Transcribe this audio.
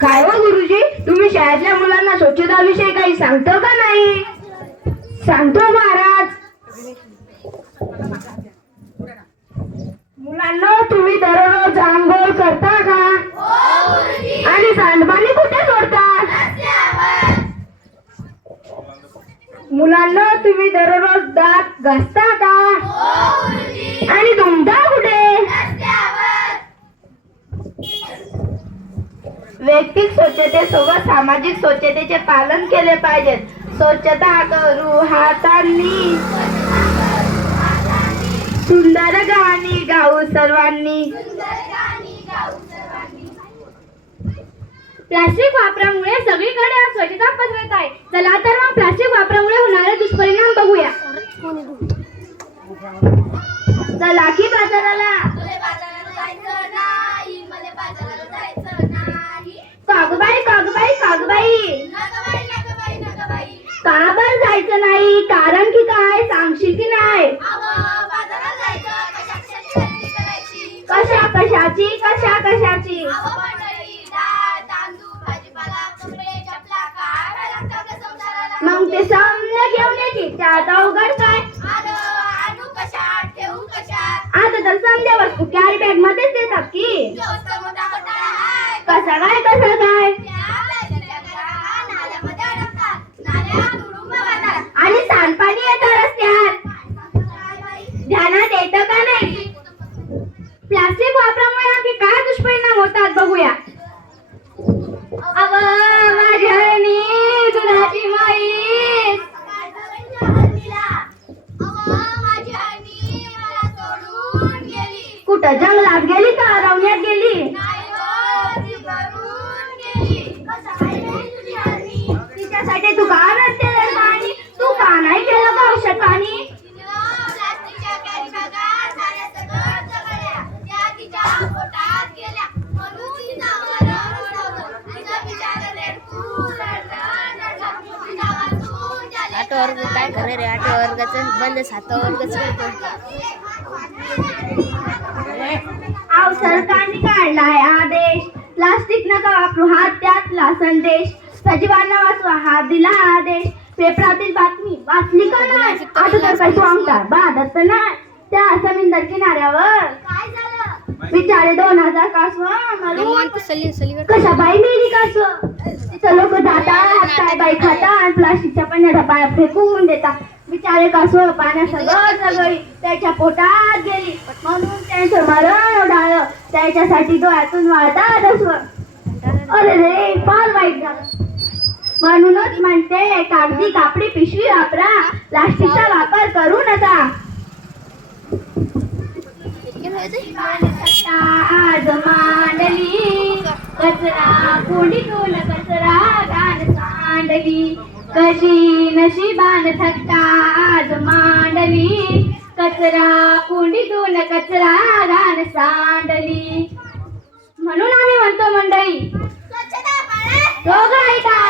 काय हो गुरुजी, तुम्ही शाळेतल्या मुलांना स्वच्छताविषयी काही सांगतो का नाही? सांगतो महाराज. मुलांना तुम्ही दररोज आंघोळ करता का? आणि सांडपाणी कुठे सोडता? मुलांना तुम्ही दररोज दात घासता का? आणि धुमता कुठे? वैयक्तिक स्वच्छतेसोबत सामाजिक स्वच्छतेचे पालन केले पाहिजे. स्वच्छता करू हातांनी, सुंदर गाणी गाऊ सर्वांनी. प्लास्टिक वापरामुळे सगळीकडे स्वच्छता पसरत आहे. चला तर मग प्लास्टिक वापरामुळे होणारे दुष्परिणाम बघूया. चला की बाजाराला. कागबाई कागबाई कागबाई, का बरं जायचं नाही? कारण की काय सांगशील की नाही? कशा कशाची कशा कशाची? मग ते सामने घेऊन येते त्यात अवघड काय? आता तर समजा वस्तू कॅरी बॅग मध्येच देतात की. कसं काय कसं काय? आणि सांडपाणी येतं रस्त्यात, ध्यानात येतं का नाही? प्लास्टिक वापरामुळे आणखी काय दुष्परिणाम होतात बघूया. अव माझ्या हरणी दुधाची म्हैस, कुठं जंगलात गेली का रवण्यात गेली? तिच्यासाठी तू का नसते पाणी? तू का नाही केलं का औषध पाणी? आठवा वर्ग काय करणार रे? आठव्या वर्गाचं बंद, 7व्या वर्गाचं करतो. सरकारने काढलाय आदेश, प्लास्टिक नका वापरू हा त्यातला संदेश. सजीवांना वाचवा हा दिला आदेश. पेपरातील बातमी वाचली का नाही? आता तर काही आमचा बाधत नाही. त्या समुद्र किनाऱ्यावर काय झालं? बिचारे 2000 कासव कशा बाई मेली कासव. तिथं लोक जातात, काय बाई खातात, प्लास्टिकच्या पाण्याचा पाया फेकून देतात. बिचारे कासव पाण्यात सगळी त्याच्या पोटात गेली, म्हणून त्यांचं मरण ओढाळलं. त्याच्यासाठी डोळ्यातून वाळतात अश्रू. अरे रे, फार वाईट झालं. म्हणूनच म्हणते कागदी कापडी पिशवी वापरा, प्लास्टिकचा वापर करू नका. आज मांडली कचरा कुंडीतून कचरा घाण सांडली. कशी नशिबान थट्टा आज मांडली, कचरा कुंडीतून कचरा घाण सांडली. म्हणून आम्ही म्हणतो मंडळी, स्वच्छता पाळा, रोग ऐका.